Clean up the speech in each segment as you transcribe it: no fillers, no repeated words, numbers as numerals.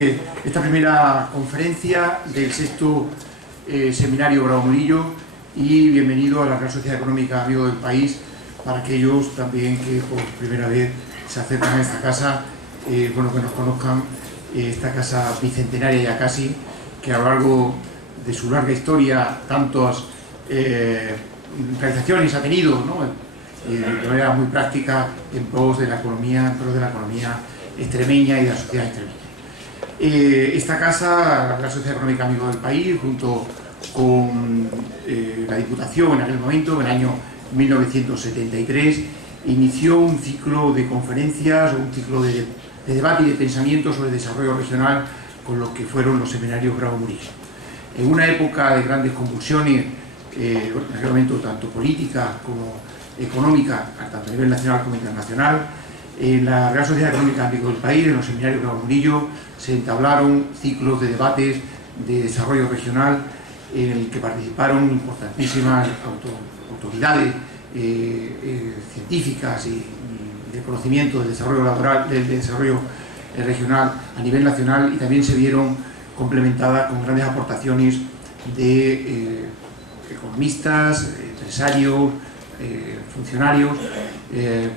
Esta primera conferencia del sexto seminario Bravo Murillo, y bienvenido a la Real Sociedad Económica Amigo del País para aquellos también que por primera vez se acercan a esta casa, bueno, que nos conozcan esta casa bicentenaria ya casi, que a lo largo de su larga historia tantas realizaciones ha tenido, ¿no? De manera muy práctica en pos de la economía, extremeña y de la sociedad extremeña. Esta casa, la Sociedad Económica Amigo del País, junto con la Diputación en aquel momento, en el año 1973, inició un ciclo de conferencias, un ciclo de debate y de pensamiento sobre el desarrollo regional con lo que fueron los seminarios Bravo Murillo. En una época de grandes convulsiones, en aquel momento tanto política como económica, tanto a nivel nacional como internacional, en la Real Sociedad Económica Amigo del País, en los seminarios Bravo Murillo, se entablaron ciclos de debates de desarrollo regional en el que participaron importantísimas autoridades científicas y de conocimiento del desarrollo laboral, del desarrollo regional a nivel nacional, y también se vieron complementadas con grandes aportaciones de economistas, empresarios, funcionarios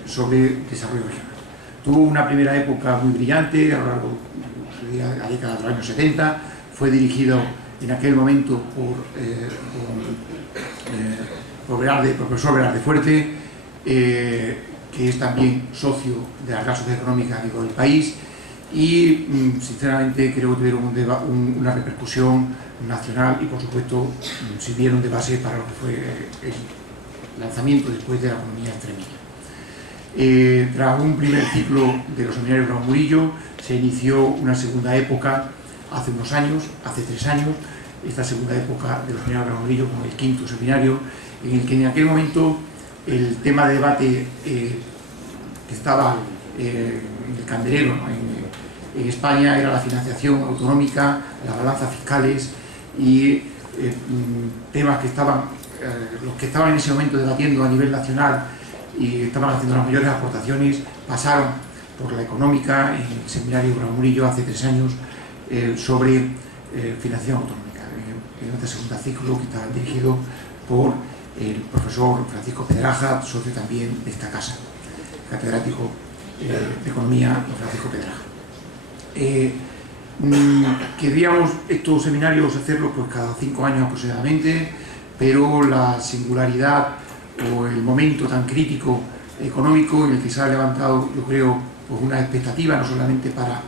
sobre desarrollo regional. Tuvo una primera época muy brillante a lo largo de la década de los años 70, fue dirigido en aquel momento por profesor Velarde Fuerte, que es también socio de la Real Sociedad Económica Amigo del País, y sinceramente creo que tuvieron una repercusión nacional y por supuesto sirvieron de base para lo que fue el lanzamiento después de la economía extremeña. Tras un primer ciclo de los seminarios Bravo Murillo, se inició una segunda época hace unos años, hace 3 años, esta segunda época de los seminarios Bravo Murillo como el quinto seminario, en el que en aquel momento el tema de debate que estaba en el candelero, ¿no?, en España, era la financiación autonómica, las balanzas fiscales y temas que los que estaban en ese momento debatiendo a nivel nacional y estaban haciendo las mayores aportaciones pasaron por la económica en el seminario Bravo Murillo hace 3 años sobre financiación autonómica, en este segundo ciclo que está dirigido por el profesor Francisco Pedraja, socio también de esta casa, catedrático de Economía, Francisco Pedraja. Queríamos estos seminarios hacerlos pues cada 5 años aproximadamente, pero la singularidad o el momento tan crítico económico en el que se ha levantado, yo creo, pues una expectativa no solamente para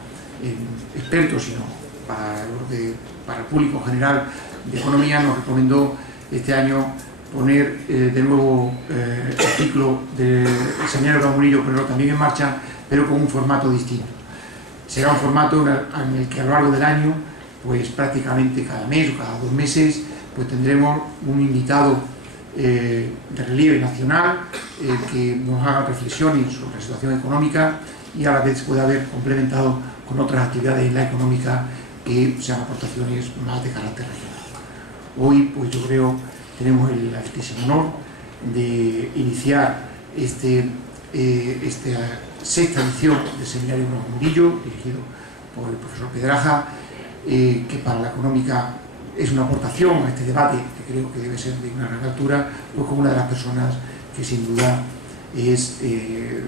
expertos, sino para el público general de economía, nos recomendó este año poner de nuevo el ciclo del seminario Bravo Murillo, ponerlo también en marcha, pero con un formato distinto. Será un formato en el que a lo largo del año, pues prácticamente cada mes o cada 2 meses, pues tendremos un invitado de relieve nacional que nos haga reflexiones sobre la situación económica y a la vez pueda haber complementado con otras actividades en la económica que sean aportaciones más de carácter regional. Hoy, pues yo creo, tenemos el altísimo honor de iniciar esta sexta edición del seminario Bravo Murillo, dirigido por el profesor Pedraja, que para la económica es una aportación a este debate, que creo que debe ser de una gran altura, pues como una de las personas que sin duda es de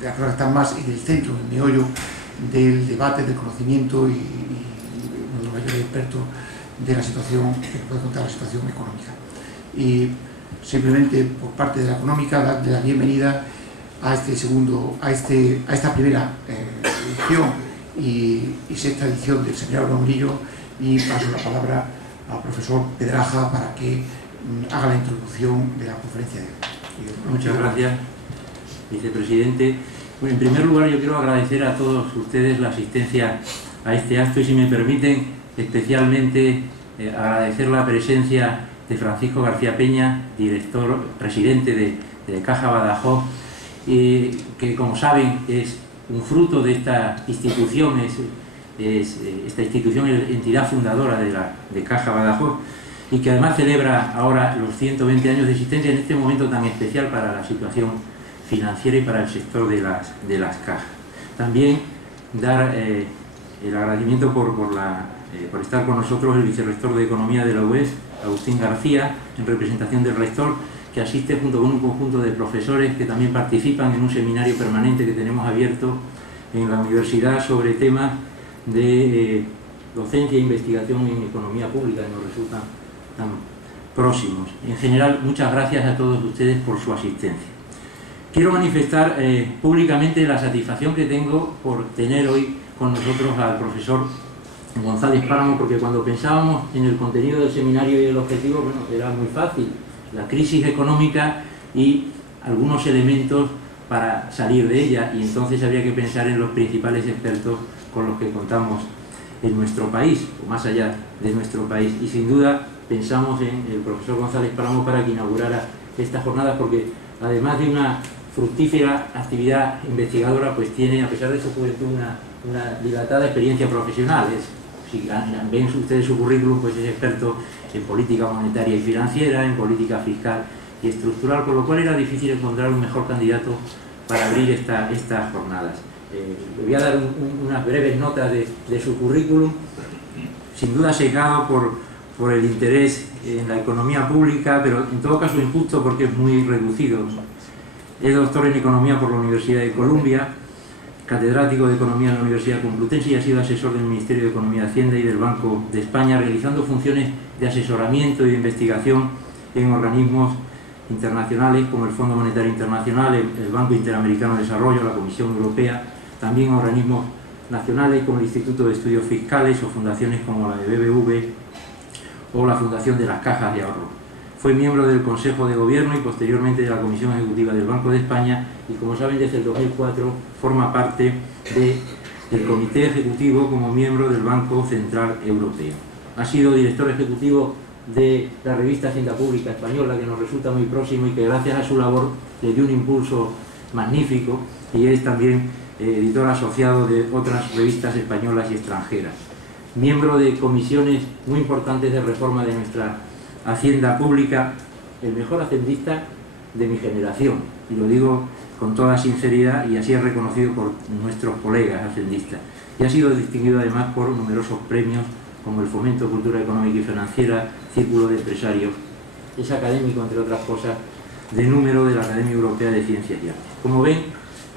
las que están más en el centro, en el meollo del debate, del conocimiento y uno de los mayores expertos de la situación, que puede contar la situación económica. Y simplemente por parte de la económica darle la bienvenida a esta primera edición y sexta edición del seminario Bravo Murillo, y paso la palabra al profesor Pedraja para que haga la introducción de la conferencia de hoy. Muchas gracias, vicepresidente. Bueno, en primer lugar, yo quiero agradecer a todos ustedes la asistencia a este acto y, si me permiten, especialmente agradecer la presencia de Francisco García Peña, presidente de Caja Badajoz, que, como saben, es un fruto de esta institución, esta institución es entidad fundadora de Caja Badajoz, y que además celebra ahora los 120 años de existencia en este momento tan especial para la situación financiera y para el sector de las cajas. También dar el agradecimiento por estar con nosotros el vicerrector de Economía de la UES, Agustín García, en representación del rector, que asiste junto con un conjunto de profesores que también participan en un seminario permanente que tenemos abierto en la universidad sobre temas de docencia e investigación en economía pública, que nos resultan tan próximos. En general, muchas gracias a todos ustedes por su asistencia. Quiero manifestar públicamente la satisfacción que tengo por tener hoy con nosotros al profesor González Páramo, porque cuando pensábamos en el contenido del seminario y el objetivo, bueno, era muy fácil: la crisis económica y algunos elementos para salir de ella, y entonces habría que pensar en los principales expertos con los que contamos en nuestro país, o más allá de nuestro país, y sin duda pensamos en el profesor González Páramo para que inaugurara estas jornadas, porque además de una fructífera actividad investigadora, pues tiene, a pesar de su juventud, una dilatada experiencia profesional. Si ven ustedes su currículum, pues es experto en política monetaria y financiera, en política fiscal y estructural, por lo cual era difícil encontrar un mejor candidato para abrir estas jornadas. Le voy a dar unas breves notas de su currículum, sin duda sesgado por el interés en la economía pública, pero en todo caso injusto porque es muy reducido. Es doctor en Economía por la Universidad de Columbia, catedrático de Economía en la Universidad Complutense, y ha sido asesor del Ministerio de Economía y Hacienda y del Banco de España, realizando funciones de asesoramiento y de investigación en organismos internacionales como el Fondo Monetario Internacional, el Banco Interamericano de Desarrollo, la Comisión Europea, también organismos nacionales como el Instituto de Estudios Fiscales o fundaciones como la de BBV o la Fundación de las Cajas de Ahorro. Fue miembro del Consejo de Gobierno y posteriormente de la Comisión Ejecutiva del Banco de España, y como saben, desde el 2004 forma parte del Comité Ejecutivo como miembro del Banco Central Europeo. Ha sido director ejecutivo de la revista Hacienda Pública Española, que nos resulta muy próximo y que gracias a su labor le dio un impulso magnífico, y es también editor asociado de otras revistas españolas y extranjeras. Miembro de comisiones muy importantes de reforma de nuestra Hacienda Pública, el mejor hacendista de mi generación, y lo digo con toda sinceridad, y así es reconocido por nuestros colegas hacendistas, y ha sido distinguido además por numerosos premios como el Fomento Cultura Económica y Financiera, Círculo de Empresarios. Es académico, entre otras cosas, de número de la Academia Europea de Ciencias y Artes. Como ven,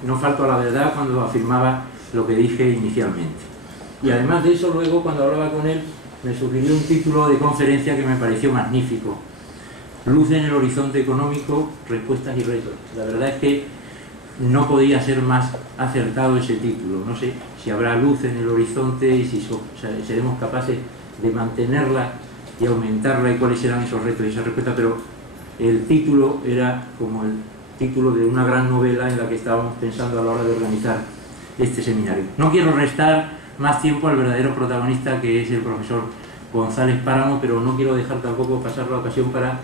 no falto a la verdad cuando afirmaba lo que dije inicialmente. Y además de eso, luego, cuando hablaba con él, me sugirió un título de conferencia que me pareció magnífico: Luz en el horizonte económico, respuestas y retos. La verdad es que no podía ser más acertado ese título. No sé si habrá luz en el horizonte y si seremos capaces de mantenerla y aumentarla, y cuáles serán esos retos y esa respuesta, pero el título era como el título de una gran novela en la que estábamos pensando a la hora de organizar este seminario. No quiero restar más tiempo al verdadero protagonista, que es el profesor González Páramo, pero no quiero dejar tampoco pasar la ocasión para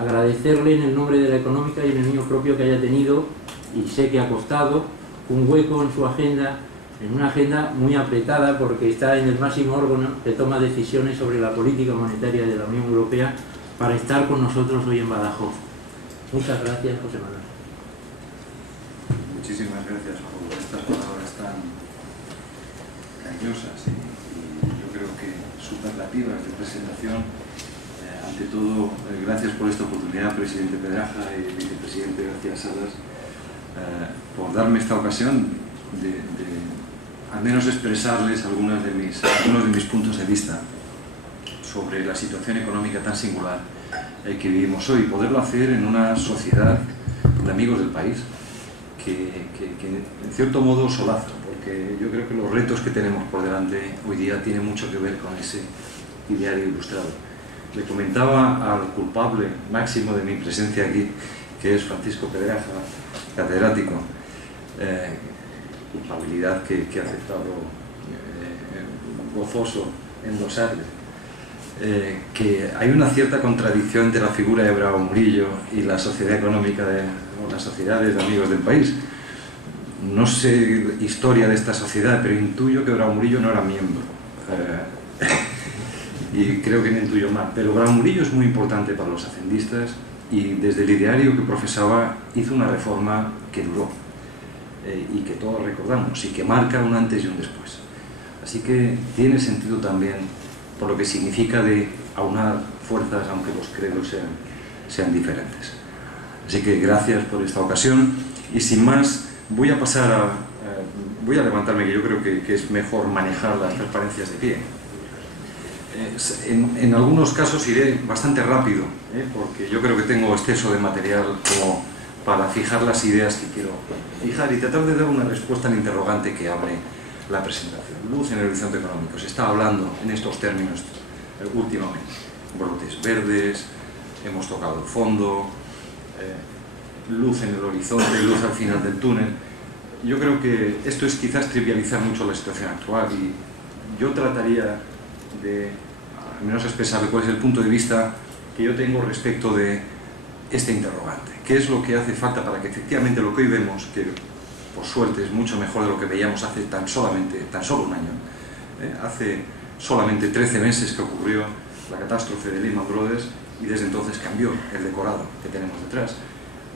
agradecerle en el nombre de la Económica y en el mío propio que haya tenido, y sé que ha costado, un hueco en su agenda, en una agenda muy apretada porque está en el máximo órgano que toma decisiones sobre la política monetaria de la Unión Europea, para estar con nosotros hoy en Badajoz. Muchas gracias, José Manuel. Muchísimas gracias por estas palabras tan cariñosas y yo creo que superlativas de presentación. Ante todo, gracias por esta oportunidad, presidente Pedraja y vicepresidente García Salas, por darme esta ocasión de al menos expresarles algunos de mis puntos de vista sobre la situación económica tan singular que vivimos hoy, poderlo hacer en una sociedad de amigos del país que en cierto modo solaza, porque yo creo que los retos que tenemos por delante hoy día tienen mucho que ver con ese ideario ilustrado. Le comentaba al culpable máximo de mi presencia aquí, que es Francisco Pedraja, catedrático, culpabilidad que ha aceptado gozoso endosarle, que hay una cierta contradicción entre la figura de Bravo Murillo y la sociedad económica o las sociedades de amigos del país. No sé historia de esta sociedad, pero intuyo que Bravo Murillo no era miembro. Y creo que no intuyo mal. Pero Bravo Murillo es muy importante para los hacendistas y desde el ideario que profesaba hizo una reforma que duró y que todos recordamos y que marca un antes y un después. Así que tiene sentido también por lo que significa de aunar fuerzas aunque los credos sean diferentes. Así que gracias por esta ocasión y sin más voy a pasar voy a levantarme, que yo creo que es mejor manejar las transparencias de pie. En algunos casos iré bastante rápido, porque yo creo que tengo exceso de material como para fijar las ideas que quiero fijar y tratar de dar una respuesta al interrogante que abre la presentación. Luz en el horizonte económico. Se está hablando en estos términos últimamente. Brotes verdes, hemos tocado el fondo, luz en el horizonte, luz al final del túnel. Yo creo que esto es quizás trivializar mucho la situación actual y yo trataría de, al menos expresar cuál es el punto de vista que yo tengo respecto de este interrogante. ¿Qué es lo que hace falta para que efectivamente lo que hoy vemos, que por suerte es mucho mejor de lo que veíamos hace tan solo un año, hace solamente 13 meses que ocurrió la catástrofe de Lehman Brothers y desde entonces cambió el decorado que tenemos detrás.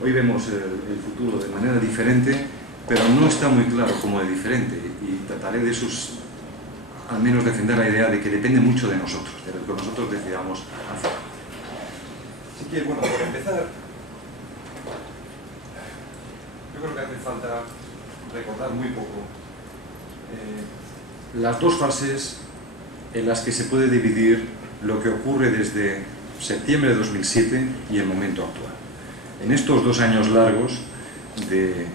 Hoy vemos el futuro de manera diferente, pero no está muy claro cómo de diferente y trataré de al menos defender la idea de que depende mucho de nosotros, de lo que nosotros decidamos hacer. Así que, bueno, por empezar, yo creo que hace falta recordar muy poco las dos fases en las que se puede dividir lo que ocurre desde septiembre de 2007 y el momento actual. En estos 2 años largos de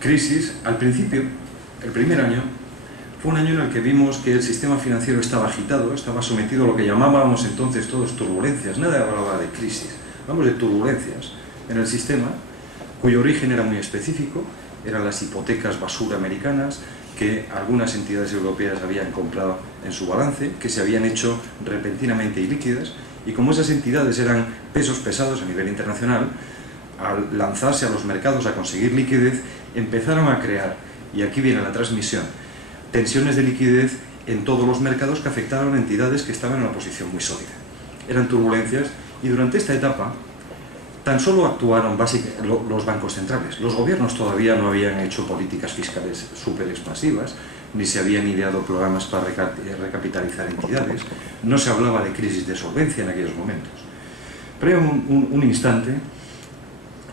crisis, al principio, el primer año, fue un año en el que vimos que el sistema financiero estaba agitado, estaba sometido a lo que llamábamos entonces todos turbulencias. Nadie hablaba de crisis, hablamos de turbulencias en el sistema, cuyo origen era muy específico, eran las hipotecas basura americanas que algunas entidades europeas habían comprado en su balance, que se habían hecho repentinamente ilíquidas, y como esas entidades eran pesos pesados a nivel internacional, al lanzarse a los mercados a conseguir liquidez, empezaron a crear, y aquí viene la transmisión, tensiones de liquidez en todos los mercados que afectaron a entidades que estaban en una posición muy sólida. Eran turbulencias y durante esta etapa tan solo actuaron los bancos centrales. Los gobiernos todavía no habían hecho políticas fiscales súper expansivas, ni se habían ideado programas para recapitalizar entidades, no se hablaba de crisis de solvencia en aquellos momentos. Pero hay un instante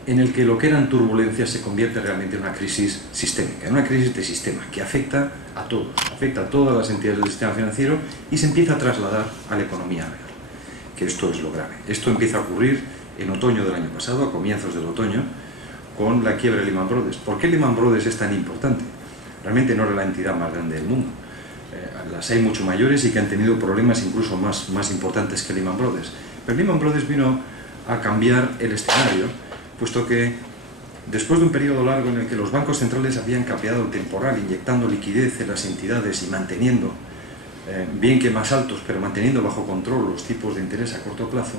en el que lo que eran turbulencias se convierte realmente en una crisis sistémica, en una crisis de sistema que afecta a todos, afecta a todas las entidades del sistema financiero y se empieza a trasladar a la economía real, que esto es lo grave. Esto empieza a ocurrir en otoño del año pasado, a comienzos del otoño, con la quiebra de Lehman Brothers. ¿Por qué Lehman Brothers es tan importante? Realmente no era la entidad más grande del mundo. Las hay mucho mayores y que han tenido problemas incluso más importantes que Lehman Brothers. Pero Lehman Brothers vino a cambiar el escenario, puesto que después de un periodo largo en el que los bancos centrales habían capeado el temporal, inyectando liquidez en las entidades y manteniendo, bien que más altos, pero manteniendo bajo control los tipos de interés a corto plazo,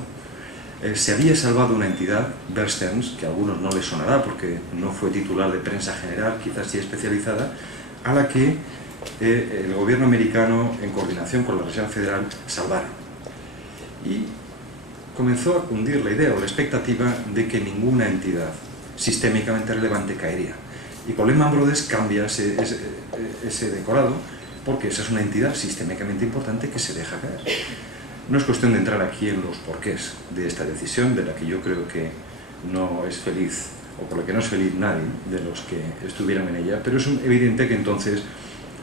se había salvado una entidad, Bear Stearns, que a algunos no les sonará porque no fue titular de prensa general, quizás sí especializada, a la que el gobierno americano, en coordinación con la Reserva Federal, salvaron. Y comenzó a cundir la idea o la expectativa de que ninguna entidad sistémicamente relevante caería. Y con Lehman Brothers cambia ese decorado, porque esa es una entidad sistémicamente importante que se deja caer. No es cuestión de entrar aquí en los porqués de esta decisión, de la que yo creo que no es feliz, o por la que no es feliz nadie de los que estuvieran en ella, pero es evidente que entonces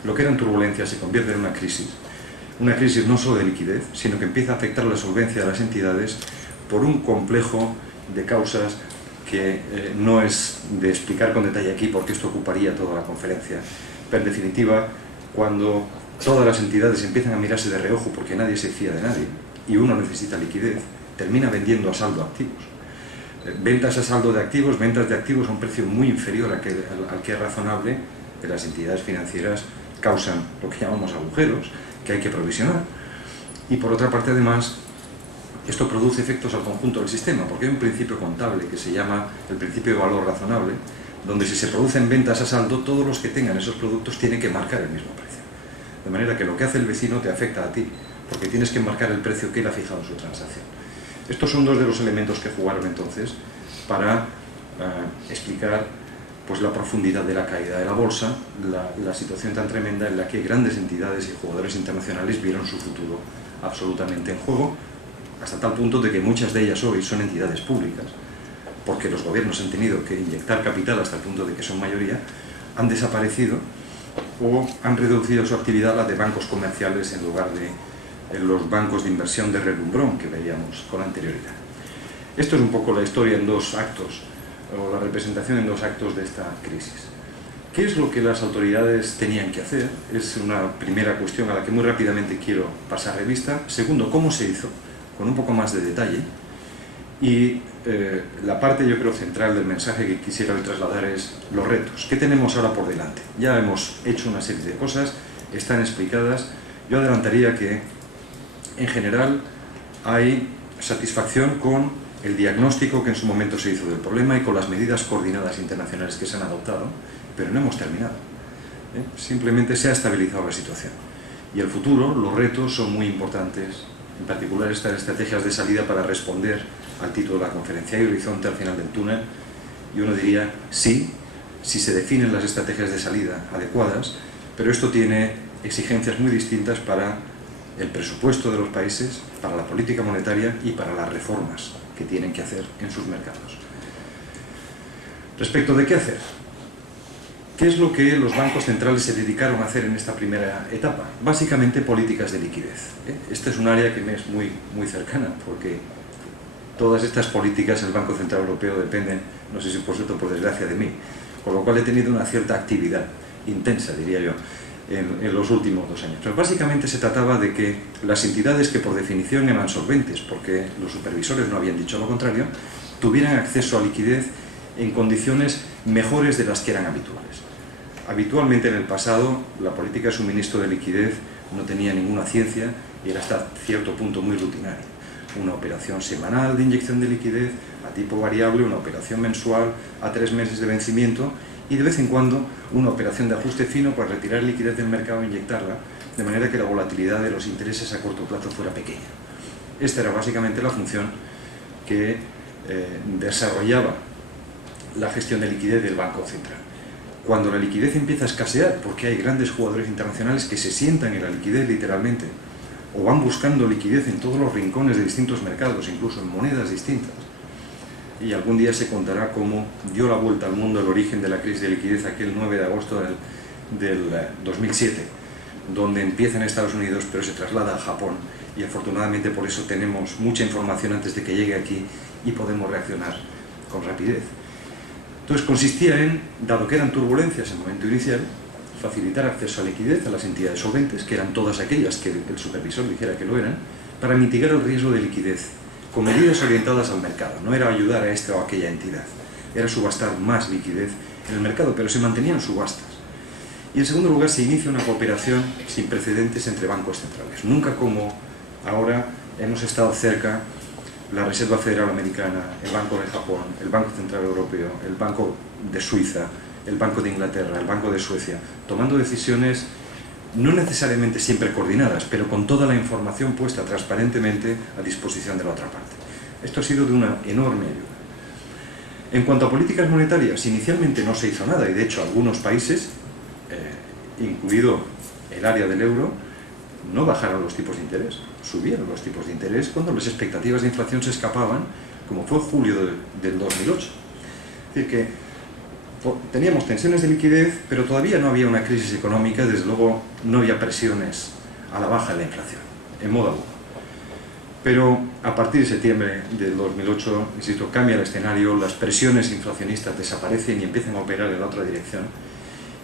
lo que eran turbulencias se convierte en una crisis no solo de liquidez, sino que empieza a afectar la solvencia de las entidades por un complejo de causas que no es de explicar con detalle aquí porque esto ocuparía toda la conferencia, pero en definitiva, cuando todas las entidades empiezan a mirarse de reojo porque nadie se fía de nadie y uno necesita liquidez, termina vendiendo a saldo activos. Ventas a saldo de activos, ventas de activos a un precio muy inferior al que es razonable, que las entidades financieras causan lo que llamamos agujeros, que hay que provisionar. Y por otra parte, además, esto produce efectos al conjunto del sistema, porque hay un principio contable que se llama el principio de valor razonable, donde si se producen ventas a saldo, todos los que tengan esos productos tienen que marcar el mismo precio. De manera que lo que hace el vecino te afecta a ti, porque tienes que marcar el precio que él ha fijado en su transacción. Estos son dos de los elementos que jugaron entonces para explicar pues la profundidad de la caída de la bolsa, la situación tan tremenda en la que grandes entidades y jugadores internacionales vieron su futuro absolutamente en juego, hasta tal punto de que muchas de ellas hoy son entidades públicas, porque los gobiernos han tenido que inyectar capital hasta el punto de que son mayoría, han desaparecido o han reducido su actividad a la de bancos comerciales en lugar de los bancos de inversión de relumbrón que veíamos con anterioridad. Esto es un poco la historia en dos actos, o la representación en dos actos de esta crisis. ¿Qué es lo que las autoridades tenían que hacer? Es una primera cuestión a la que muy rápidamente quiero pasar revista. Segundo, ¿cómo se hizo? Con un poco más de detalle. Y la parte, yo creo, central del mensaje que quisiera hoy trasladar es los retos. ¿Qué tenemos ahora por delante? Ya hemos hecho una serie de cosas, están explicadas. Yo adelantaría que, en general, hay satisfacción con el diagnóstico que en su momento se hizo del problema y con las medidas coordinadas internacionales que se han adoptado, pero no hemos terminado. Simplemente se ha estabilizado la situación. Y el futuro, los retos son muy importantes, en particular estas estrategias de salida para responder al título de la conferencia. Hay horizonte al final del túnel, y uno diría sí, si se definen las estrategias de salida adecuadas, pero esto tiene exigencias muy distintas para el presupuesto de los países, para la política monetaria y para las reformas que tienen que hacer en sus mercados. Respecto de qué hacer, ¿qué es lo que los bancos centrales se dedicaron a hacer en esta primera etapa? Básicamente políticas de liquidez. Esta es un área que me es muy cercana, porque todas estas políticas el Banco Central Europeo dependen, no sé si por suerte o por desgracia, de mí, con lo cual he tenido una cierta actividad intensa, diría yo, en los últimos 2 años. Pero básicamente se trataba de que las entidades que por definición eran solventes, porque los supervisores no habían dicho lo contrario, tuvieran acceso a liquidez en condiciones mejores de las que eran habituales. Habitualmente en el pasado la política de suministro de liquidez no tenía ninguna ciencia y era hasta cierto punto muy rutinaria. Una operación semanal de inyección de liquidez a tipo variable, una operación mensual a 3 meses de vencimiento y de vez en cuando una operación de ajuste fino para retirar liquidez del mercado e inyectarla, de manera que la volatilidad de los intereses a corto plazo fuera pequeña. Esta era básicamente la función que desarrollaba la gestión de liquidez del Banco Central. Cuando la liquidez empieza a escasear, porque hay grandes jugadores internacionales que se sientan en la liquidez literalmente, o van buscando liquidez en todos los rincones de distintos mercados, incluso en monedas distintas, y algún día se contará cómo dio la vuelta al mundo el origen de la crisis de liquidez aquel 9 de agosto del 2007, donde empieza en Estados Unidos pero se traslada a Japón, y afortunadamente por eso tenemos mucha información antes de que llegue aquí y podemos reaccionar con rapidez. Entonces consistía en, dado que eran turbulencias en el momento inicial, facilitar acceso a liquidez a las entidades solventes, que eran todas aquellas que el supervisor dijera que lo eran, para mitigar el riesgo de liquidez, con medidas orientadas al mercado. No era ayudar a esta o aquella entidad, era subastar más liquidez en el mercado, pero se mantenían subastas. Y en segundo lugar se inicia una cooperación sin precedentes entre bancos centrales. Nunca como ahora hemos estado cerca la Reserva Federal Americana, el Banco de Japón, el Banco Central Europeo, el Banco de Suiza, el Banco de Inglaterra, el Banco de Suecia, tomando decisiones no necesariamente siempre coordinadas, pero con toda la información puesta transparentemente a disposición de la otra parte. Esto ha sido de una enorme ayuda. En cuanto a políticas monetarias, inicialmente no se hizo nada, y de hecho algunos países, incluido el área del euro, no bajaron los tipos de interés, subieron los tipos de interés cuando las expectativas de inflación se escapaban, como fue julio del 2008. Es decir, que teníamos tensiones de liquidez, pero todavía no había una crisis económica, desde luego no había presiones a la baja de la inflación, en modo agudo. Pero a partir de septiembre del 2008, insisto, cambia el escenario, las presiones inflacionistas desaparecen y empiezan a operar en la otra dirección,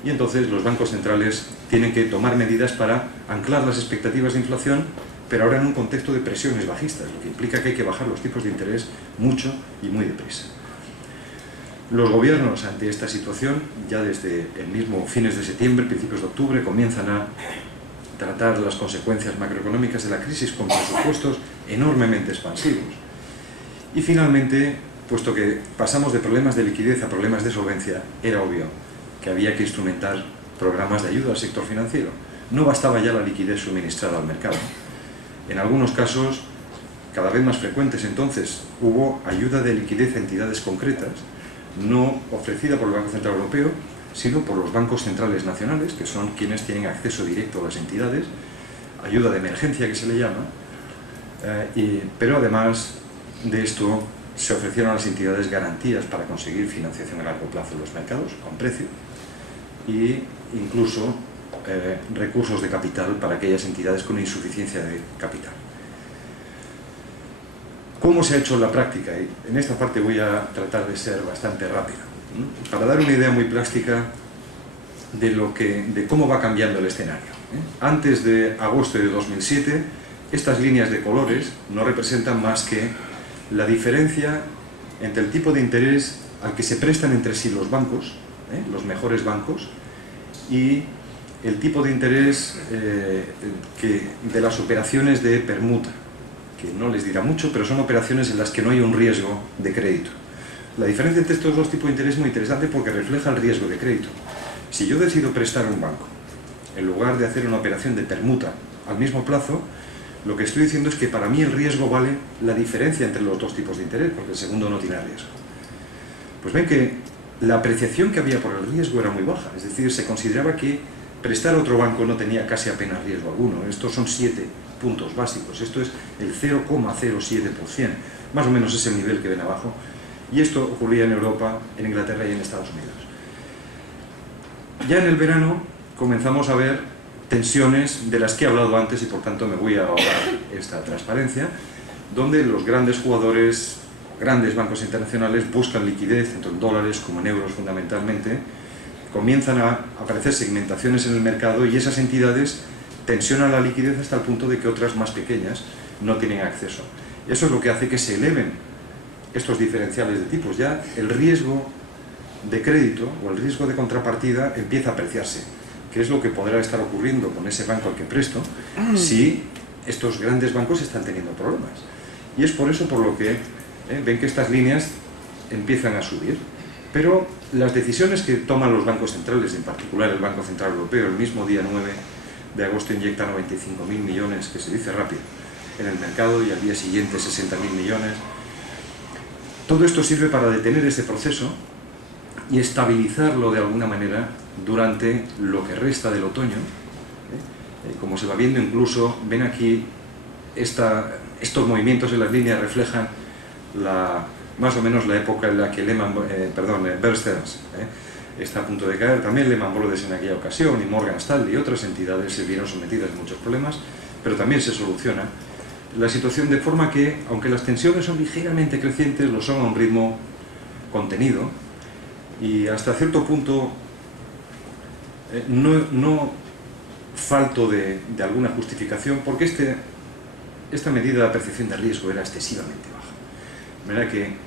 y entonces los bancos centrales tienen que tomar medidas para anclar las expectativas de inflación, pero ahora en un contexto de presiones bajistas, lo que implica que hay que bajar los tipos de interés mucho y muy deprisa. Los gobiernos ante esta situación, ya desde el mismo fines de septiembre, principios de octubre, comienzan a tratar las consecuencias macroeconómicas de la crisis con presupuestos enormemente expansivos. Y finalmente, puesto que pasamos de problemas de liquidez a problemas de solvencia, era obvio que había que instrumentar programas de ayuda al sector financiero. No bastaba ya la liquidez suministrada al mercado. En algunos casos, cada vez más frecuentes entonces, hubo ayuda de liquidez a entidades concretas no ofrecida por el Banco Central Europeo, sino por los bancos centrales nacionales, que son quienes tienen acceso directo a las entidades, ayuda de emergencia que se le llama, pero además de esto se ofrecieron a las entidades garantías para conseguir financiación a largo plazo en los mercados, con precio, e incluso recursos de capital para aquellas entidades con insuficiencia de capital. ¿Cómo se ha hecho en la práctica? Y en esta parte voy a tratar de ser bastante rápido, ¿no? Para dar una idea muy plástica de cómo va cambiando el escenario. Antes de agosto de 2007, estas líneas de colores no representan más que la diferencia entre el tipo de interés al que se prestan entre sí los bancos, los mejores bancos, y el tipo de interés de las operaciones de permuta, que no les dirá mucho, pero son operaciones en las que no hay un riesgo de crédito. La diferencia entre estos dos tipos de interés es muy interesante porque refleja el riesgo de crédito. Si yo decido prestar a un banco, en lugar de hacer una operación de permuta al mismo plazo, lo que estoy diciendo es que para mí el riesgo vale la diferencia entre los dos tipos de interés, porque el segundo no tiene riesgo. Pues ven que la apreciación que había por el riesgo era muy baja, es decir, se consideraba que prestar a otro banco no tenía casi apenas riesgo alguno. Estos son 7 puntos básicos, esto es el 0,07%, más o menos es el nivel que ven abajo, y esto ocurría en Europa, en Inglaterra y en Estados Unidos. Ya en el verano comenzamos a ver tensiones de las que he hablado antes y por tanto me voy a ahorrar esta transparencia, donde los grandes jugadores, grandes bancos internacionales buscan liquidez, tanto en dólares como en euros fundamentalmente, comienzan a aparecer segmentaciones en el mercado y esas entidades tensionan la liquidez hasta el punto de que otras más pequeñas no tienen acceso. Eso es lo que hace que se eleven estos diferenciales de tipos. Ya el riesgo de crédito o el riesgo de contrapartida empieza a apreciarse, que es lo que podrá estar ocurriendo con ese banco al que presto si estos grandes bancos están teniendo problemas. Y es por eso por lo que ven que estas líneas empiezan a subir. Pero las decisiones que toman los bancos centrales, en particular el Banco Central Europeo, el mismo día 9 de agosto inyecta 95.000 millones, que se dice rápido, en el mercado, y al día siguiente 60.000 millones. Todo esto sirve para detener ese proceso y estabilizarlo de alguna manera durante lo que resta del otoño. Como se va viendo, incluso ven aquí estos movimientos en las líneas reflejan más o menos la época en la que Bear Stearns está a punto de caer. También Lehman Brothers en aquella ocasión, y Morgan Stanley y otras entidades se vieron sometidas a muchos problemas, pero también se soluciona la situación de forma que, aunque las tensiones son ligeramente crecientes, lo son a un ritmo contenido y hasta cierto punto no falto de alguna justificación, porque esta medida de percepción de riesgo era excesivamente baja. De manera que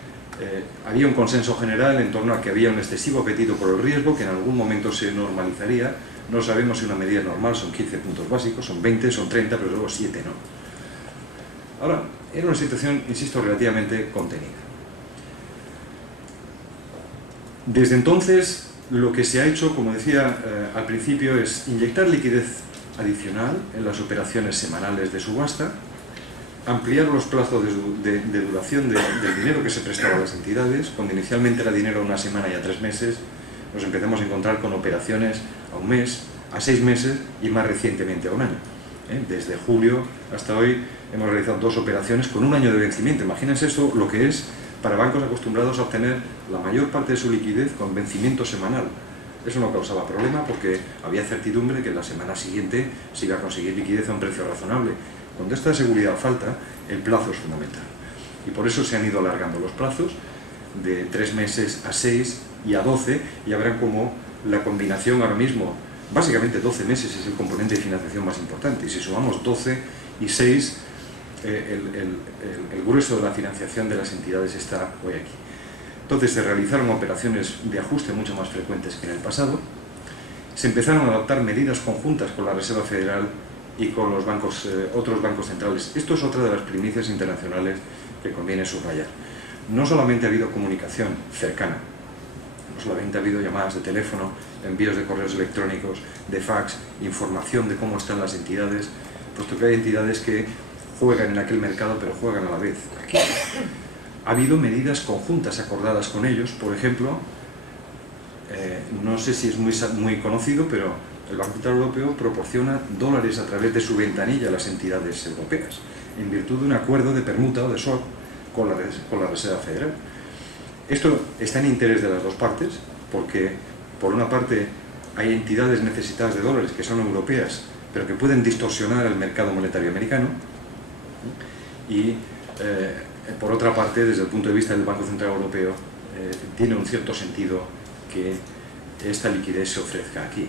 había un consenso general en torno a que había un excesivo apetito por el riesgo, que en algún momento se normalizaría. No sabemos si una medida normal son 15 puntos básicos, son 20, son 30, pero luego 7 no. Ahora, era una situación, insisto, relativamente contenida. Desde entonces, lo que se ha hecho, como decía al principio, es inyectar liquidez adicional en las operaciones semanales de subasta, ampliar los plazos de duración del dinero que se prestaba a las entidades. Cuando inicialmente era dinero a una semana y a 3 meses, nos empezamos a encontrar con operaciones a 1 mes, a 6 meses y más recientemente a 1 año. Desde julio hasta hoy hemos realizado 2 operaciones con 1 año de vencimiento. Imagínense eso lo que es para bancos acostumbrados a obtener la mayor parte de su liquidez con vencimiento semanal. Eso no causaba problema porque había certidumbre de que la semana siguiente se iba a conseguir liquidez a un precio razonable. Cuando esta seguridad falta, el plazo es fundamental. Y por eso se han ido alargando los plazos de 3 meses a 6 y a 12, y ya verán cómo la combinación ahora mismo, básicamente 12 meses es el componente de financiación más importante, y si sumamos 12 y 6, el grueso de la financiación de las entidades está hoy aquí. Entonces se realizaron operaciones de ajuste mucho más frecuentes que en el pasado, se empezaron a adoptar medidas conjuntas con la Reserva Federal y con los otros bancos centrales. Esto es otra de las primicias internacionales que conviene subrayar. No solamente ha habido comunicación cercana, no solamente ha habido llamadas de teléfono, envíos de correos electrónicos, de fax, información de cómo están las entidades, puesto que hay entidades que juegan en aquel mercado pero juegan a la vez aquí. ha habido medidas conjuntas acordadas con ellos. Por ejemplo, no sé si es muy conocido, pero el Banco Central Europeo proporciona dólares a través de su ventanilla a las entidades europeas, en virtud de un acuerdo de permuta o de swap con la Reserva Federal. Esto está en interés de las dos partes, porque por una parte hay entidades necesitadas de dólares que son europeas, pero que pueden distorsionar el mercado monetario americano, y por otra parte, desde el punto de vista del Banco Central Europeo, tiene un cierto sentido que esta liquidez se ofrezca aquí.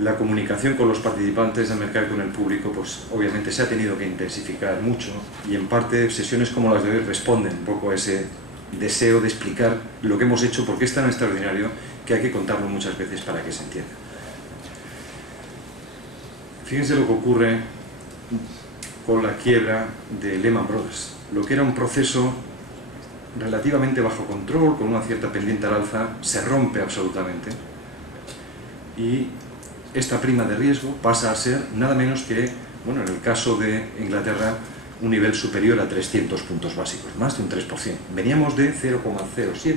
La comunicación con los participantes del mercado y con el público, pues obviamente se ha tenido que intensificar mucho, y en parte sesiones como las de hoy responden un poco a ese deseo de explicar lo que hemos hecho, porque es tan extraordinario que hay que contarlo muchas veces para que se entienda. Fíjense lo que ocurre con la quiebra de Lehman Brothers. Lo que era un proceso relativamente bajo control, con una cierta pendiente al alza, se rompe absolutamente, y esta prima de riesgo pasa a ser nada menos que, bueno, en el caso de Inglaterra, un nivel superior a 300 puntos básicos, más de un 3%. Veníamos de 0,07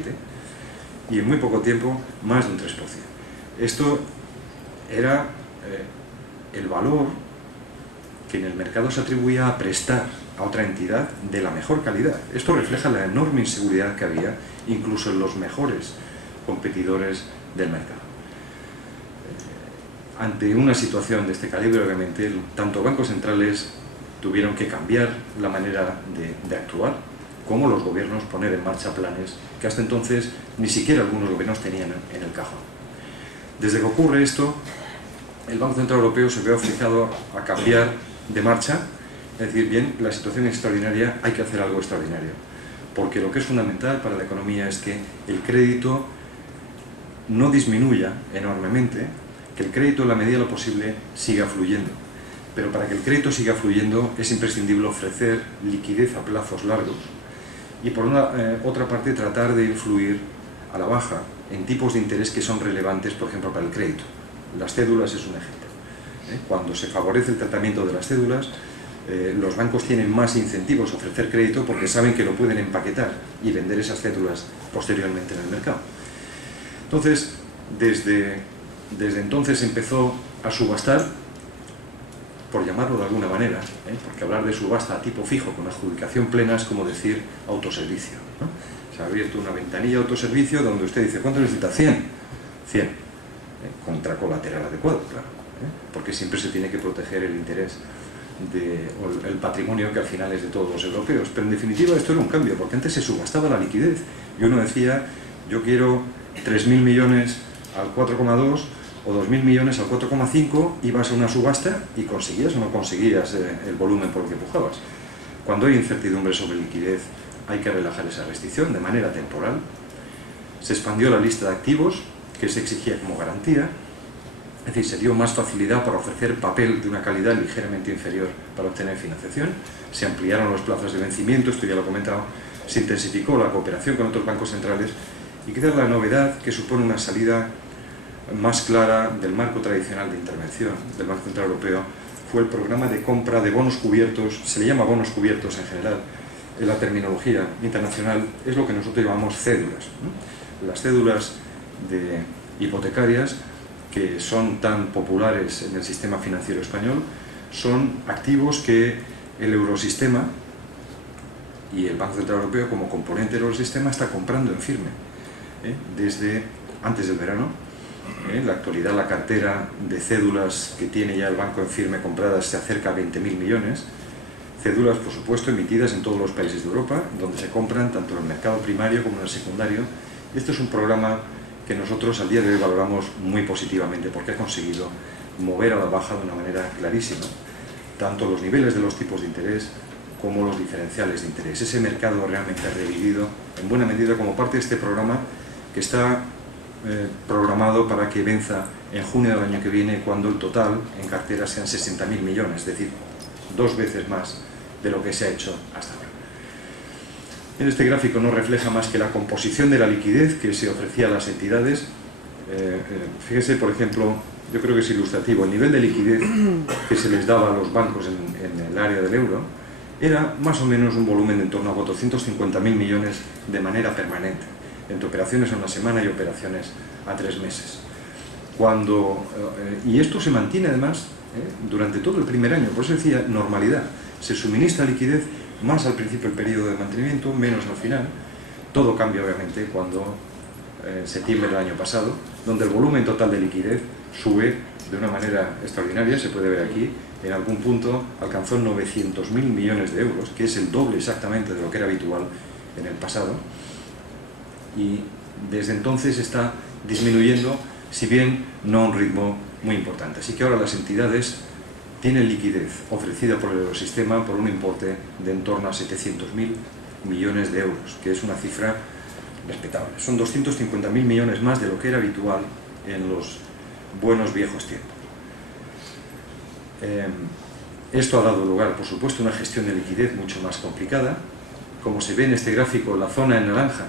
y en muy poco tiempo más de un 3%. Esto era el valor que en el mercado se atribuía a prestar a otra entidad de la mejor calidad. Esto refleja la enorme inseguridad que había, incluso en los mejores competidores del mercado. Ante una situación de este calibre, obviamente, tanto bancos centrales tuvieron que cambiar la manera de actuar, como los gobiernos poner en marcha planes que hasta entonces ni siquiera algunos gobiernos tenían en el cajón. Desde que ocurre esto, el Banco Central Europeo se ve obligado a cambiar de marcha, es decir, bien, la situación es extraordinaria, hay que hacer algo extraordinario, porque lo que es fundamental para la economía es que el crédito no disminuya enormemente, que el crédito en la medida de lo posible siga fluyendo. Pero para que el crédito siga fluyendo es imprescindible ofrecer liquidez a plazos largos y por otra parte tratar de influir a la baja en tipos de interés que son relevantes, por ejemplo, para el crédito. Las cédulas es un ejemplo. Cuando se favorece el tratamiento de las cédulas, los bancos tienen más incentivos a ofrecer crédito porque saben que lo pueden empaquetar y vender esas cédulas posteriormente en el mercado. Entonces, desde entonces empezó a subastar, por llamarlo de alguna manera, porque hablar de subasta a tipo fijo con adjudicación plena es como decir autoservicio, ¿no? Se ha abierto una ventanilla autoservicio donde usted dice, ¿cuánto necesita? 100. 100. Contra colateral adecuado, claro, porque siempre se tiene que proteger el interés o el patrimonio que al final es de todos los europeos. Pero en definitiva esto era un cambio, porque antes se subastaba la liquidez y uno decía, yo quiero 3.000 millones al 4,2 o 2.000 millones al 4,5, ibas a una subasta y conseguías o no conseguías el volumen por el que pujabas. Cuando hay incertidumbre sobre liquidez hay que relajar esa restricción de manera temporal. Se expandió la lista de activos que se exigía como garantía, es decir, se dio más facilidad para ofrecer papel de una calidad ligeramente inferior para obtener financiación, se ampliaron los plazos de vencimiento, esto ya lo he comentado, se intensificó la cooperación con otros bancos centrales y quizás la novedad que supone una salida más clara del marco tradicional de intervención del Banco Central Europeo fue el programa de compra de bonos cubiertos, se le llama bonos cubiertos en general, en la terminología internacional es lo que nosotros llamamos cédulas, ¿no? Las cédulas hipotecarias que son tan populares en el sistema financiero español son activos que el eurosistema y el Banco Central Europeo como componente del eurosistema está comprando en firme desde antes del verano. En la actualidad la cartera de cédulas que tiene ya el banco en firme compradas se acerca a 20.000 millones. Cédulas, por supuesto, emitidas en todos los países de Europa, donde se compran tanto en el mercado primario como en el secundario. Este es un programa que nosotros al día de hoy valoramos muy positivamente porque ha conseguido mover a la baja de una manera clarísima tanto los niveles de los tipos de interés como los diferenciales de interés. Ese mercado realmente ha revivido en buena medida como parte de este programa que está programado para que venza en junio del año que viene, cuando el total en cartera sean 60.000 millones, es decir, 2 veces más de lo que se ha hecho hasta ahora. En este gráfico no refleja más que la composición de la liquidez que se ofrecía a las entidades. Fíjese, por ejemplo, yo creo que es ilustrativo, el nivel de liquidez que se les daba a los bancos en el área del euro era más o menos un volumen de en torno a 450.000 millones de manera permanente, entre operaciones a una semana y operaciones a 3 meses. Y esto se mantiene además durante todo el primer año, por eso decía normalidad. Se suministra liquidez más al principio del periodo de mantenimiento, menos al final. Todo cambia obviamente cuando en septiembre del año pasado, donde el volumen total de liquidez sube de una manera extraordinaria, se puede ver aquí, en algún punto alcanzó 900.000 millones de euros, que es el doble exactamente de lo que era habitual en el pasado, y desde entonces está disminuyendo, si bien no a un ritmo muy importante. Así que ahora las entidades tienen liquidez ofrecida por el Eurosistema por un importe de en torno a 700.000 millones de euros, que es una cifra respetable. Son 250.000 millones más de lo que era habitual en los buenos viejos tiempos. Esto ha dado lugar, por supuesto, a una gestión de liquidez mucho más complicada. Como se ve en este gráfico, la zona en naranja,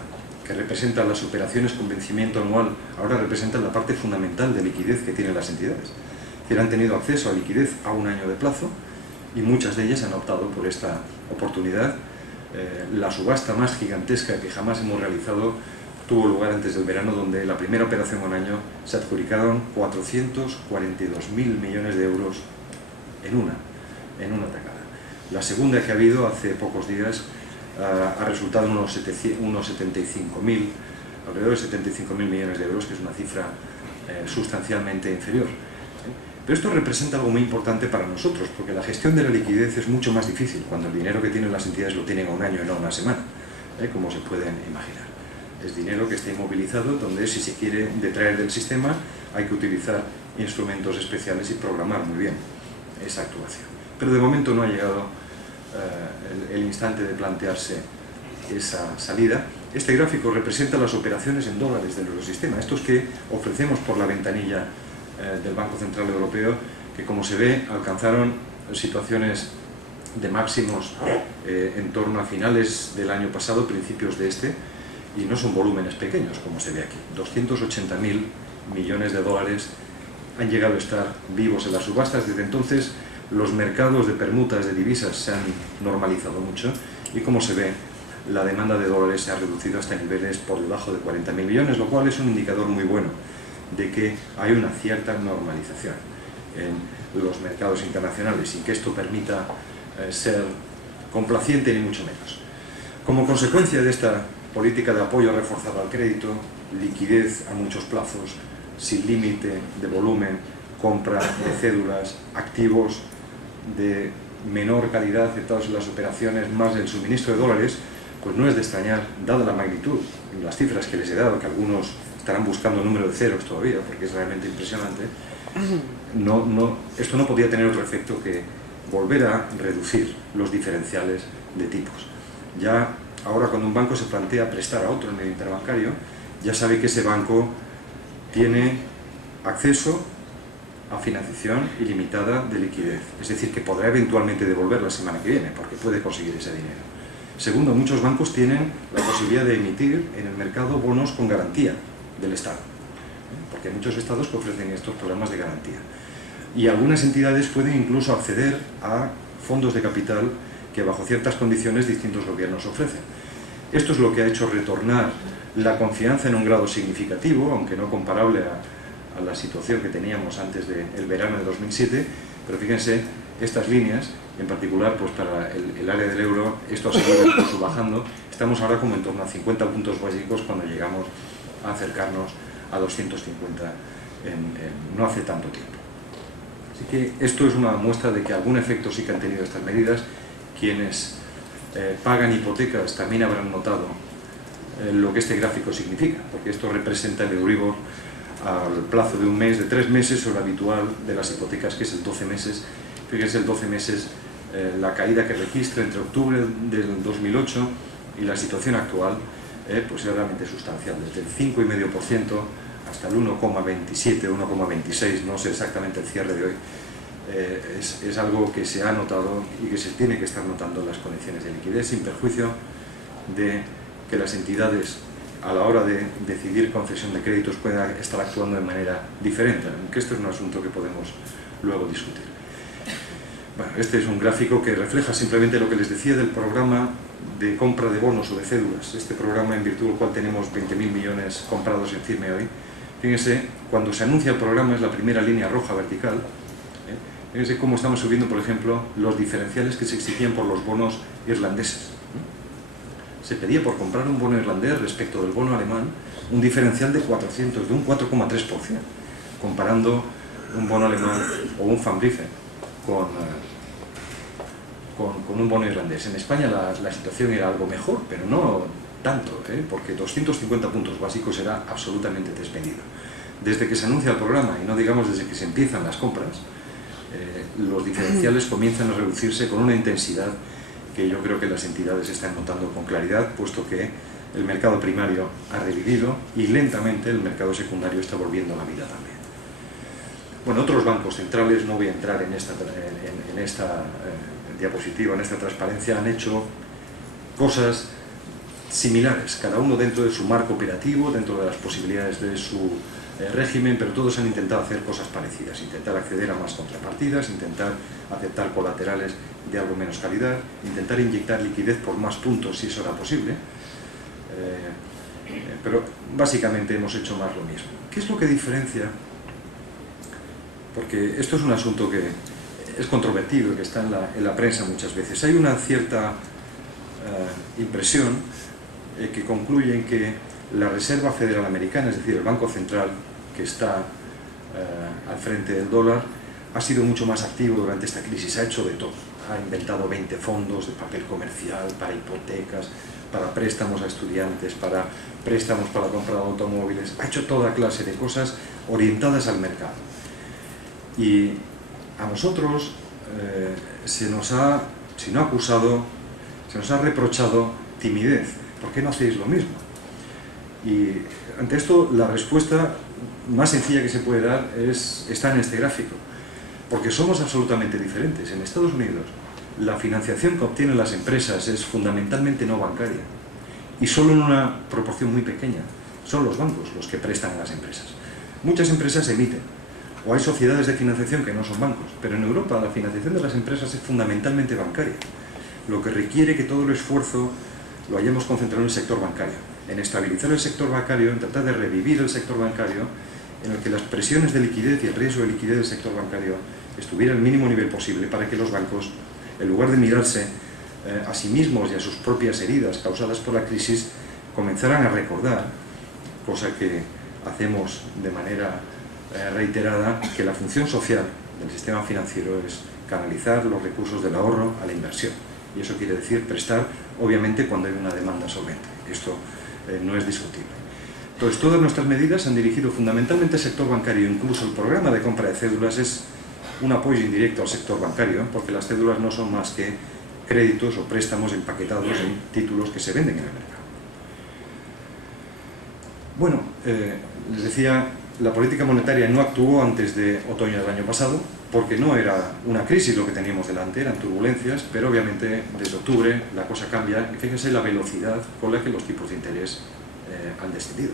que representa las operaciones con vencimiento anual, ahora representa la parte fundamental de liquidez que tienen las entidades, que han tenido acceso a liquidez a un año de plazo, y muchas de ellas han optado por esta oportunidad. La subasta más gigantesca que jamás hemos realizado tuvo lugar antes del verano, donde la primera operación en un año se adjudicaron 442.000 millones de euros en una tacada. La segunda que ha habido hace pocos días ha resultado en alrededor de 75.000 millones de euros, que es una cifra sustancialmente inferior. Pero esto representa algo muy importante para nosotros, porque la gestión de la liquidez es mucho más difícil cuando el dinero que tienen las entidades lo tienen a un año y no a una semana, como se pueden imaginar. Es dinero que está inmovilizado, donde si se quiere detraer del sistema hay que utilizar instrumentos especiales y programar muy bien esa actuación. Pero de momento no ha llegado el instante de plantearse esa salida. Este gráfico representa las operaciones en dólares del Eurosistema, estos que ofrecemos por la ventanilla del Banco Central Europeo, que como se ve alcanzaron situaciones de máximos en torno a finales del año pasado, principios de este, y no son volúmenes pequeños como se ve aquí. 280.000 millones de dólares han llegado a estar vivos en las subastas. Desde entonces los mercados de permutas de divisas se han normalizado mucho y, como se ve, la demanda de dólares se ha reducido hasta niveles por debajo de 40.000 millones, lo cual es un indicador muy bueno de que hay una cierta normalización en los mercados internacionales, sin que esto permita ser complaciente ni mucho menos. Como consecuencia de esta política de apoyo reforzado al crédito, liquidez a muchos plazos, sin límite de volumen, compra de cédulas, activos de menor calidad aceptados en las operaciones, más el suministro de dólares, pues no es de extrañar, dada la magnitud y las cifras que les he dado, que algunos estarán buscando el número de ceros todavía, porque es realmente impresionante. Esto no podía tener otro efecto que volver a reducir los diferenciales de tipos. Ya ahora, cuando un banco se plantea prestar a otro en el interbancario, ya sabe que ese banco tiene acceso a financiación ilimitada de liquidez, es decir, que podrá eventualmente devolver la semana que viene, porque puede conseguir ese dinero. Segundo, muchos bancos tienen la posibilidad de emitir en el mercado bonos con garantía del Estado, porque hay muchos estados que ofrecen estos programas de garantía. Y algunas entidades pueden incluso acceder a fondos de capital que bajo ciertas condiciones distintos gobiernos ofrecen. Esto es lo que ha hecho retornar la confianza en un grado significativo, aunque no comparable a la situación que teníamos antes del verano de 2007, pero fíjense, estas líneas, en particular pues para el área del euro, esto ha seguido incluso bajando. Estamos ahora como en torno a 50 puntos básicos cuando llegamos a acercarnos a 250 no hace tanto tiempo. Así que esto es una muestra de que algún efecto sí que han tenido estas medidas. Quienes pagan hipotecas también habrán notado lo que este gráfico significa, porque esto representa el Euribor al plazo de un mes, de 3 meses, o lo habitual de las hipotecas, que es el 12 meses. Fíjense, el 12 meses, la caída que registra entre octubre del 2008 y la situación actual, pues es realmente sustancial, desde el 5,5% hasta el 1,27, 1,26, no sé exactamente el cierre de hoy. Es algo que se ha notado y que se tiene que estar notando en las condiciones de liquidez, sin perjuicio de que las entidades, a la hora de decidir concesión de créditos, puedan estar actuando de manera diferente, aunque esto es un asunto que podemos luego discutir. Bueno, este es un gráfico que refleja simplemente lo que les decía del programa de compra de bonos o de cédulas. Este programa en virtud del cual tenemos 20.000 millones comprados en firme hoy. Fíjense, cuando se anuncia el programa es la primera línea roja vertical. Fíjense cómo estamos subiendo, por ejemplo, los diferenciales que se exigían por los bonos irlandeses. Se pedía por comprar un bono irlandés respecto del bono alemán un diferencial de 400, de un 4,3%, comparando un bono alemán o un Pfandbriefe con un bono irlandés. En España la situación era algo mejor, pero no tanto, porque 250 puntos básicos era absolutamente desmedido. Desde que se anuncia el programa, y no digamos desde que se empiezan las compras, los diferenciales comienzan a reducirse con una intensidad que yo creo que las entidades están notando con claridad, puesto que el mercado primario ha revivido y lentamente el mercado secundario está volviendo a la vida también. Bueno, otros bancos centrales, no voy a entrar en esta diapositiva, en esta transparencia, han hecho cosas similares, cada uno dentro de su marco operativo, dentro de las posibilidades de su régimen, pero todos han intentado hacer cosas parecidas, intentar acceder a más contrapartidas, intentar aceptar colaterales de algo menos calidad, intentar inyectar liquidez por más puntos si eso era posible, pero básicamente hemos hecho más lo mismo. ¿Qué es lo que diferencia? Porque esto es un asunto que es controvertido y que está en la prensa muchas veces. Hay una cierta impresión que concluye en que la Reserva Federal Americana, es decir, el Banco Central que está al frente del dólar, ha sido mucho más activo durante esta crisis, ha hecho de todo. Ha inventado 20 fondos de papel comercial, para hipotecas, para préstamos a estudiantes, para préstamos para la compra de automóviles, ha hecho toda clase de cosas orientadas al mercado. Y a nosotros se nos ha, si no acusado, se nos ha reprochado timidez. ¿Por qué no hacéis lo mismo? Y ante esto la respuesta más sencilla que se puede dar está en este gráfico, porque somos absolutamente diferentes. En Estados Unidos la financiación que obtienen las empresas es fundamentalmente no bancaria y solo en una proporción muy pequeña son los bancos los que prestan a las empresas. Muchas empresas emiten, o hay sociedades de financiación que no son bancos, pero en Europa la financiación de las empresas es fundamentalmente bancaria, lo que requiere que todo el esfuerzo lo hayamos concentrado en el sector bancario, en estabilizar el sector bancario, en tratar de revivir el sector bancario, en el que las presiones de liquidez y el riesgo de liquidez del sector bancario estuviera al mínimo nivel posible para que los bancos, en lugar de mirarse a sí mismos y a sus propias heridas causadas por la crisis, comenzaran a recordar, cosa que hacemos de manera reiterada, que la función social del sistema financiero es canalizar los recursos del ahorro a la inversión. Y eso quiere decir prestar, obviamente, cuando hay una demanda solvente. Esto no es discutible. Entonces, todas nuestras medidas han dirigido fundamentalmente al sector bancario. Incluso el programa de compra de cédulas es un apoyo indirecto al sector bancario, porque las cédulas no son más que créditos o préstamos empaquetados en títulos que se venden en el mercado. Bueno, les decía, la política monetaria no actuó antes de otoño del año pasado, porque no era una crisis lo que teníamos delante, eran turbulencias, pero obviamente desde octubre la cosa cambia, y fíjense la velocidad con la que los tipos de interés han descendido.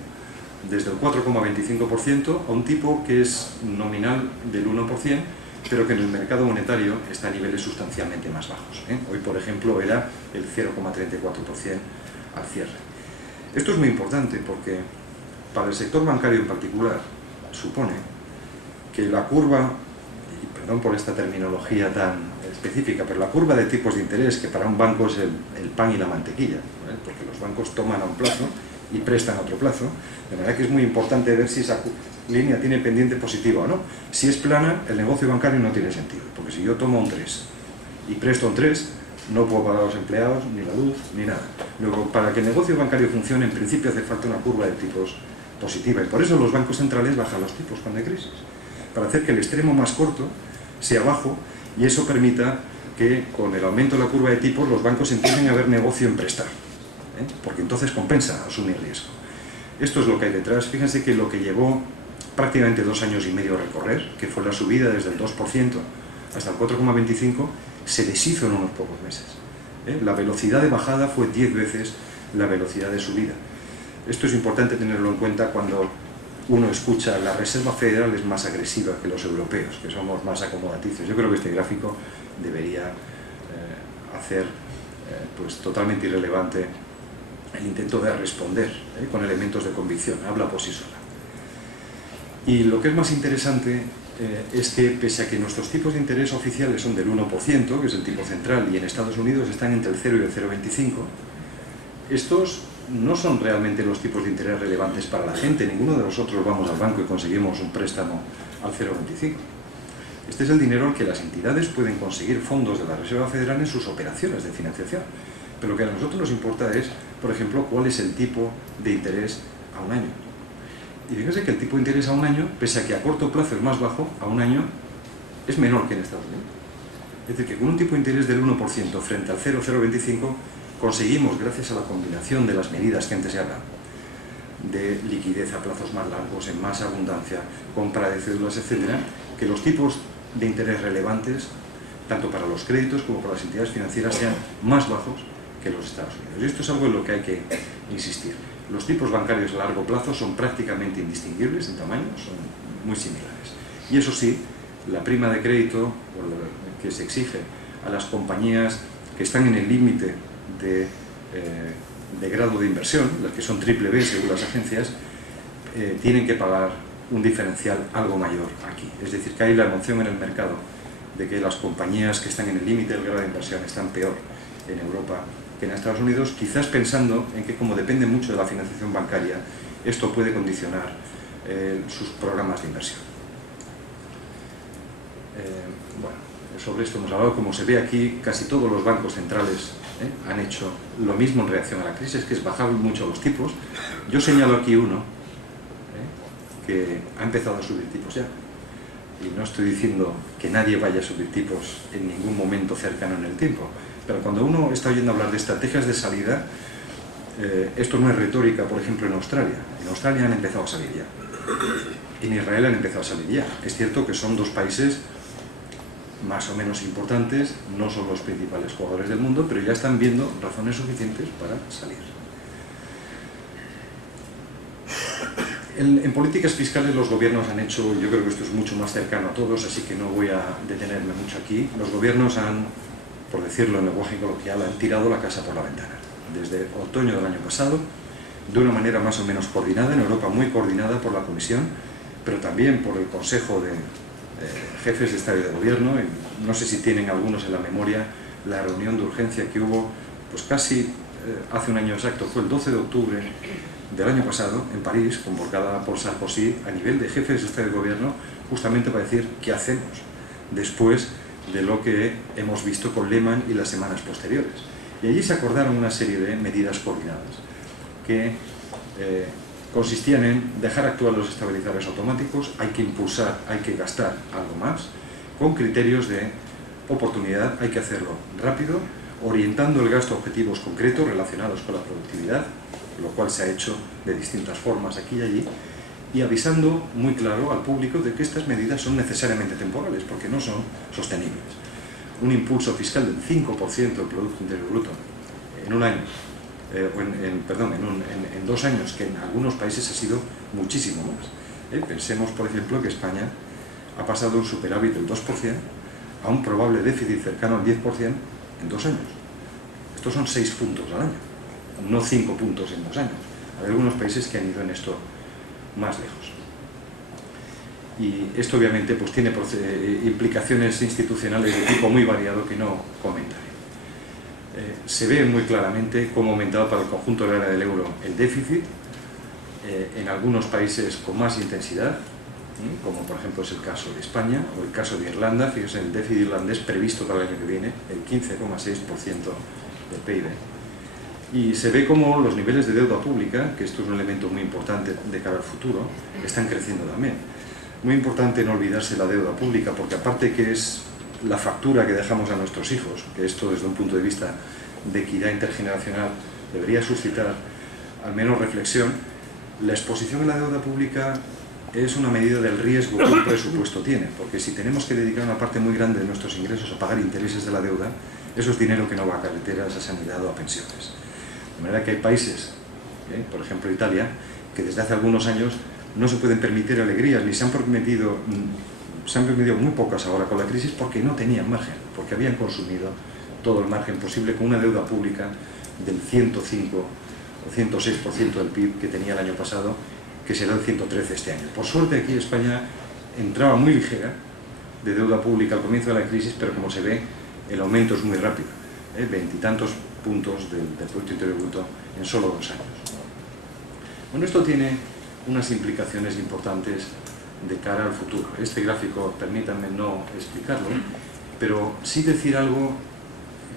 Desde el 4,25% a un tipo que es nominal del 1%, pero que en el mercado monetario está a niveles sustancialmente más bajos. Hoy, por ejemplo, era el 0,34% al cierre. Esto es muy importante porque para el sector bancario en particular supone que la curva, y perdón por esta terminología tan específica, pero la curva de tipos de interés, que para un banco es el pan y la mantequilla, ¿vale? Porque los bancos toman a un plazo y prestan a otro plazo, de manera que es muy importante ver si esa línea tiene pendiente positiva o no. Si es plana, el negocio bancario no tiene sentido, porque si yo tomo un 3 y presto un 3, no puedo pagar a los empleados, ni la luz, ni nada. Luego, para que el negocio bancario funcione, en principio hace falta una curva de tipos positiva, y por eso los bancos centrales bajan los tipos cuando hay crisis, para hacer que el extremo más corto sea bajo, y eso permita que con el aumento de la curva de tipos los bancos empiecen a ver negocio en prestar, porque entonces compensa asumir riesgo. Esto es lo que hay detrás. Fíjense que lo que llevó prácticamente 2 años y medio a recorrer, que fue la subida desde el 2% hasta el 4,25%, se deshizo en unos pocos meses. La velocidad de bajada fue 10 veces la velocidad de subida. Esto es importante tenerlo en cuenta cuando uno escucha la Reserva Federal es más agresiva que los europeos, que somos más acomodaticios. Yo creo que este gráfico debería hacer pues totalmente irrelevante el intento de responder con elementos de convicción. Habla por sí sola. Y lo que es más interesante es que, pese a que nuestros tipos de interés oficiales son del 1%, que es el tipo central, y en Estados Unidos están entre el 0 y el 0,25, estos no son realmente los tipos de interés relevantes para la gente. Ninguno de nosotros vamos al banco y conseguimos un préstamo al 0,25. Este es el dinero al que las entidades pueden conseguir fondos de la Reserva Federal en sus operaciones de financiación. Pero lo que a nosotros nos importa es, por ejemplo, cuál es el tipo de interés a un año. Y fíjense que el tipo de interés a un año, pese a que a corto plazo es más bajo, a un año es menor que en Estados Unidos. Es decir, que con un tipo de interés del 1% frente al 0,025 conseguimos, gracias a la combinación de las medidas que antes se habla, de liquidez a plazos más largos, en más abundancia, compra de cédulas, etcétera, que los tipos de interés relevantes, tanto para los créditos como para las entidades financieras, sean más bajos que los Estados Unidos. Y esto es algo en lo que hay que insistir. Los tipos bancarios a largo plazo son prácticamente indistinguibles en tamaño, son muy similares. Y eso sí, la prima de crédito que se exige a las compañías que están en el límite de grado de inversión, las que son triple B según las agencias, tienen que pagar un diferencial algo mayor aquí. Es decir, que hay la noción en el mercado de que las compañías que están en el límite del grado de inversión están peor en Europa que en Estados Unidos, quizás pensando en que, como depende mucho de la financiación bancaria, esto puede condicionar sus programas de inversión. Bueno, sobre esto hemos hablado. Como se ve aquí, casi todos los bancos centrales han hecho lo mismo en reacción a la crisis, que es bajar mucho los tipos. Yo señalo aquí uno que ha empezado a subir tipos ya. Y no estoy diciendo que nadie vaya a subir tipos en ningún momento cercano en el tiempo. Pero cuando uno está oyendo hablar de estrategias de salida, esto no es retórica. Por ejemplo, en Australia. En Australia han empezado a salir ya. En Israel han empezado a salir ya. Es cierto que son dos países más o menos importantes, no son los principales jugadores del mundo, pero ya están viendo razones suficientes para salir. En políticas fiscales los gobiernos han hecho, yo creo que esto es mucho más cercano a todos, así que no voy a detenerme mucho aquí. Los gobiernos han, por decirlo en lenguaje coloquial, han tirado la casa por la ventana. Desde otoño del año pasado, de una manera más o menos coordinada, en Europa muy coordinada por la Comisión, pero también por el Consejo de Jefes de Estado y de Gobierno. Y no sé si tienen algunos en la memoria la reunión de urgencia que hubo, pues casi hace un año exacto, fue el 12 de octubre del año pasado, en París, convocada por Sarkozy a nivel de jefes de Estado y de Gobierno, justamente para decir qué hacemos después de lo que hemos visto con Lehman y las semanas posteriores. Y allí se acordaron una serie de medidas coordinadas que consistían en dejar actuar los estabilizadores automáticos, hay que impulsar, hay que gastar algo más, con criterios de oportunidad, hay que hacerlo rápido, orientando el gasto a objetivos concretos relacionados con la productividad, lo cual se ha hecho de distintas formas aquí y allí, y avisando muy claro al público de que estas medidas son necesariamente temporales, porque no son sostenibles. Un impulso fiscal del 5% del Producto Interior Bruto en un año, en 2 años, que en algunos países ha sido muchísimo más. Pensemos, por ejemplo, que España ha pasado un superávit del 2% a un probable déficit cercano al 10% en 2 años. Estos son 6 puntos al año, no 5 puntos en 2 años. Hay algunos países que han ido en esto más lejos. Y esto obviamente pues tiene implicaciones institucionales de tipo muy variado que no comentaré. Se ve muy claramente cómo ha aumentado para el conjunto del área del euro el déficit, en algunos países con más intensidad, como por ejemplo es el caso de España o el caso de Irlanda. Fíjense, el déficit irlandés previsto para el año que viene, el 15,6% del PIB. Y se ve como los niveles de deuda pública, que esto es un elemento muy importante de cara al futuro, están creciendo también. Muy importante no olvidarse la deuda pública, porque aparte que es la factura que dejamos a nuestros hijos, que esto desde un punto de vista de equidad intergeneracional debería suscitar al menos reflexión, la exposición a la deuda pública es una medida del riesgo que un presupuesto tiene, porque si tenemos que dedicar una parte muy grande de nuestros ingresos a pagar intereses de la deuda, eso es dinero que no va a carreteras, a sanidad o a pensiones. De manera que hay países, por ejemplo Italia, que desde hace algunos años no se pueden permitir alegrías, ni se han permitido se han permitido muy pocas ahora con la crisis porque no tenían margen, porque habían consumido todo el margen posible con una deuda pública del 105 o 106% del PIB que tenía el año pasado, que será el 113 este año. Por suerte aquí España entraba muy ligera de deuda pública al comienzo de la crisis, pero como se ve, el aumento es muy rápido, 20 y tantos puntos del Producto Interior Bruto en solo 2 años. Bueno, esto tiene unas implicaciones importantes de cara al futuro. Este gráfico, permítanme no explicarlo, pero sí decir algo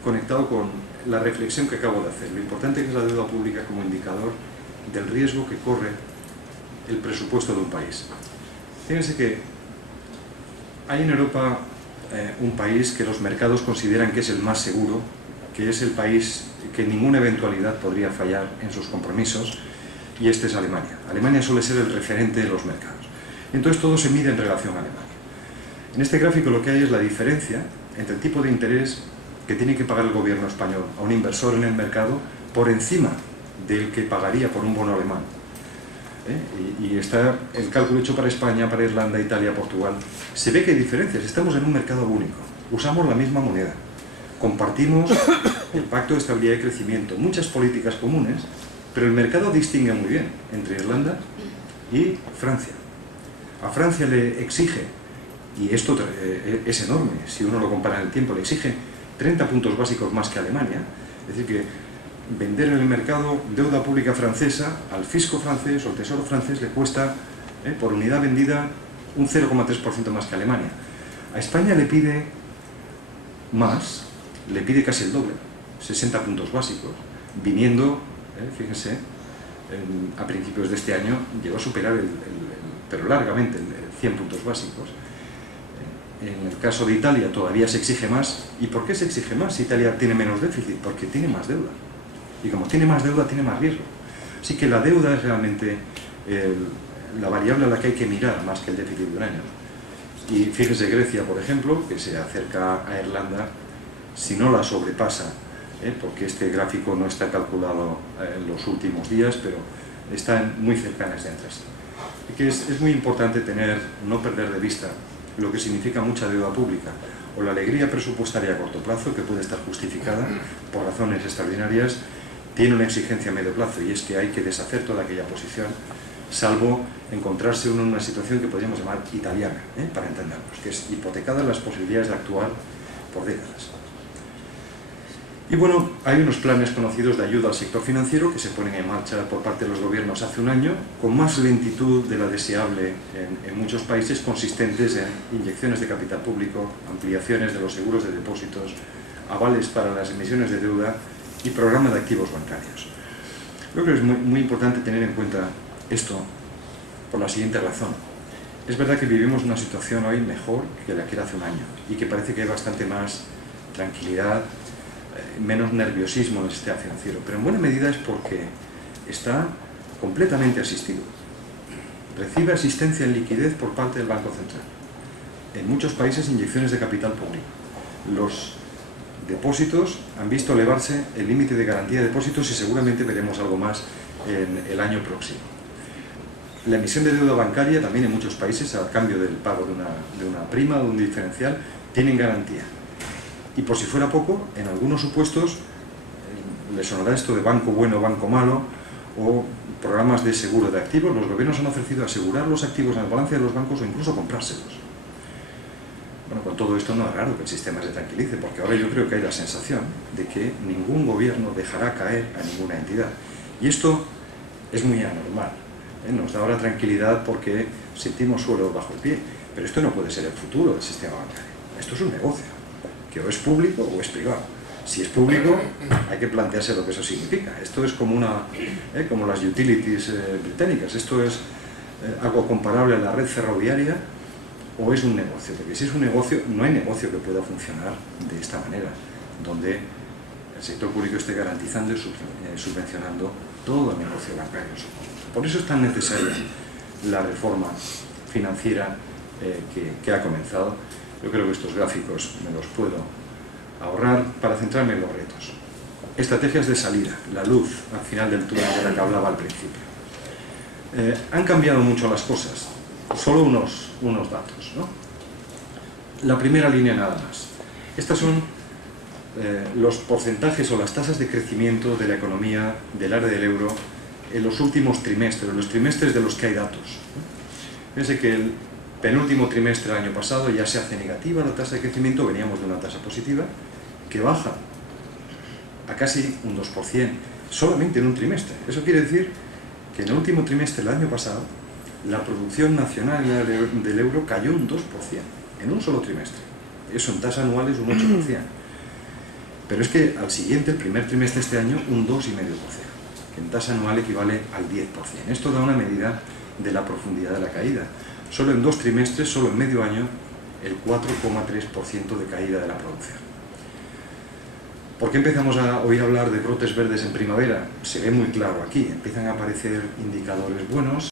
conectado con la reflexión que acabo de hacer. Lo importante que es la deuda pública como indicador del riesgo que corre el presupuesto de un país. Fíjense que hay en Europa un país que los mercados consideran que es el más seguro, que es el país que ninguna eventualidad podría fallar en sus compromisos, y este es Alemania. Alemania suele ser el referente de los mercados. Entonces todo se mide en relación a Alemania. En este gráfico lo que hay es la diferencia entre el tipo de interés que tiene que pagar el gobierno español a un inversor en el mercado por encima del que pagaría por un bono alemán. Y está el cálculo hecho para España, para Irlanda, Italia, Portugal. Se ve que hay diferencias. Estamos en un mercado único. Usamos la misma moneda. Compartimos el pacto de estabilidad y crecimiento. Muchas políticas comunes, pero el mercado distingue muy bien entre Irlanda y Francia. A Francia le exige, y esto es enorme, si uno lo compara en el tiempo, le exige 30 puntos básicos más que Alemania. Es decir, que vender en el mercado deuda pública francesa al fisco francés o al tesoro francés le cuesta, por unidad vendida, un 0,3% más que Alemania. A España le pide más, le pide casi el doble, 60 puntos básicos, viniendo, fíjense, a principios de este año llegó a superar pero largamente, 100 puntos básicos. En el caso de Italia todavía se exige más. ¿Y por qué se exige más si Italia tiene menos déficit? Porque tiene más deuda. Y como tiene más deuda, tiene más riesgo. Así que la deuda es realmente la variable a la que hay que mirar más que el déficit de un año. Y fíjese Grecia, por ejemplo, que se acerca a Irlanda, si no la sobrepasa, porque este gráfico no está calculado en los últimos días, pero están muy cercanas de entre sí. Que es muy importante no perder de vista lo que significa mucha deuda pública o la alegría presupuestaria a corto plazo, que puede estar justificada por razones extraordinarias, tiene una exigencia a medio plazo, y es que hay que deshacer toda aquella posición, salvo encontrarse uno en una situación que podríamos llamar italiana, para entendernos, que es hipotecadas las posibilidades de actuar por décadas. Y bueno, hay unos planes conocidos de ayuda al sector financiero que se ponen en marcha por parte de los gobiernos hace un año, con más lentitud de la deseable en muchos países, consistentes en inyecciones de capital público, ampliaciones de los seguros de depósitos, avales para las emisiones de deuda y programa de activos bancarios. Creo que es muy importante tener en cuenta esto por la siguiente razón. Es verdad que vivimos una situación hoy mejor que la que era hace un año, y que parece que hay bastante más tranquilidad, menos nerviosismo en el sistema financiero, pero en buena medida es porque está completamente asistido. Recibe asistencia en liquidez por parte del Banco Central. En muchos países, inyecciones de capital público. Los depósitos han visto elevarse el límite de garantía de depósitos, y seguramente veremos algo más en el año próximo. La emisión de deuda bancaria también en muchos países, a cambio del pago de una prima o de un diferencial, tienen garantía. Y por si fuera poco, en algunos supuestos, les sonará esto de banco bueno, banco malo, o programas de seguro de activos. Los gobiernos han ofrecido asegurar los activos en el balance de los bancos o incluso comprárselos. Bueno, con todo esto no es raro que el sistema se tranquilice, porque ahora yo creo que hay la sensación de que ningún gobierno dejará caer a ninguna entidad. Y esto es muy anormal. Nos da ahora tranquilidad porque sentimos suelo bajo el pie, pero esto no puede ser el futuro del sistema bancario. Esto es un negocio, que o es público o es privado. Si es público, hay que plantearse lo que eso significa. Esto es como como las utilities británicas. Esto es algo comparable a la red ferroviaria, o es un negocio. Porque si es un negocio, no hay negocio que pueda funcionar de esta manera, donde el sector público esté garantizando y subvencionando todo el negocio bancario. Por eso es tan necesaria la reforma financiera que ha comenzado. Yo creo que estos gráficos me los puedo ahorrar para centrarme en los retos. Estrategias de salida, la luz al final del túnel de la que hablaba al principio. Han cambiado mucho las cosas. Solo unos datos, ¿no? la primera línea nada más. Estas son los porcentajes o las tasas de crecimiento de la economía del área del euro en los últimos trimestres, los trimestres de los que hay datos. Fíjense que el penúltimo trimestre del año pasado ya se hace negativa la tasa de crecimiento, veníamos de una tasa positiva, que baja a casi un 2%, solamente en un trimestre. Eso quiere decir que en el último trimestre del año pasado la producción nacional del euro cayó un 2%, en un solo trimestre. Eso en tasa anual es un 8%. Pero es que al siguiente, el primer trimestre de este año, un 2,5%, que en tasa anual equivale al 10%. Esto da una medida de la profundidad de la caída. Solo en 2 trimestres, solo en medio año, el 4,3% de caída de la producción. ¿Por qué empezamos a oír hablar de brotes verdes en primavera? Se ve muy claro aquí, empiezan a aparecer indicadores buenos.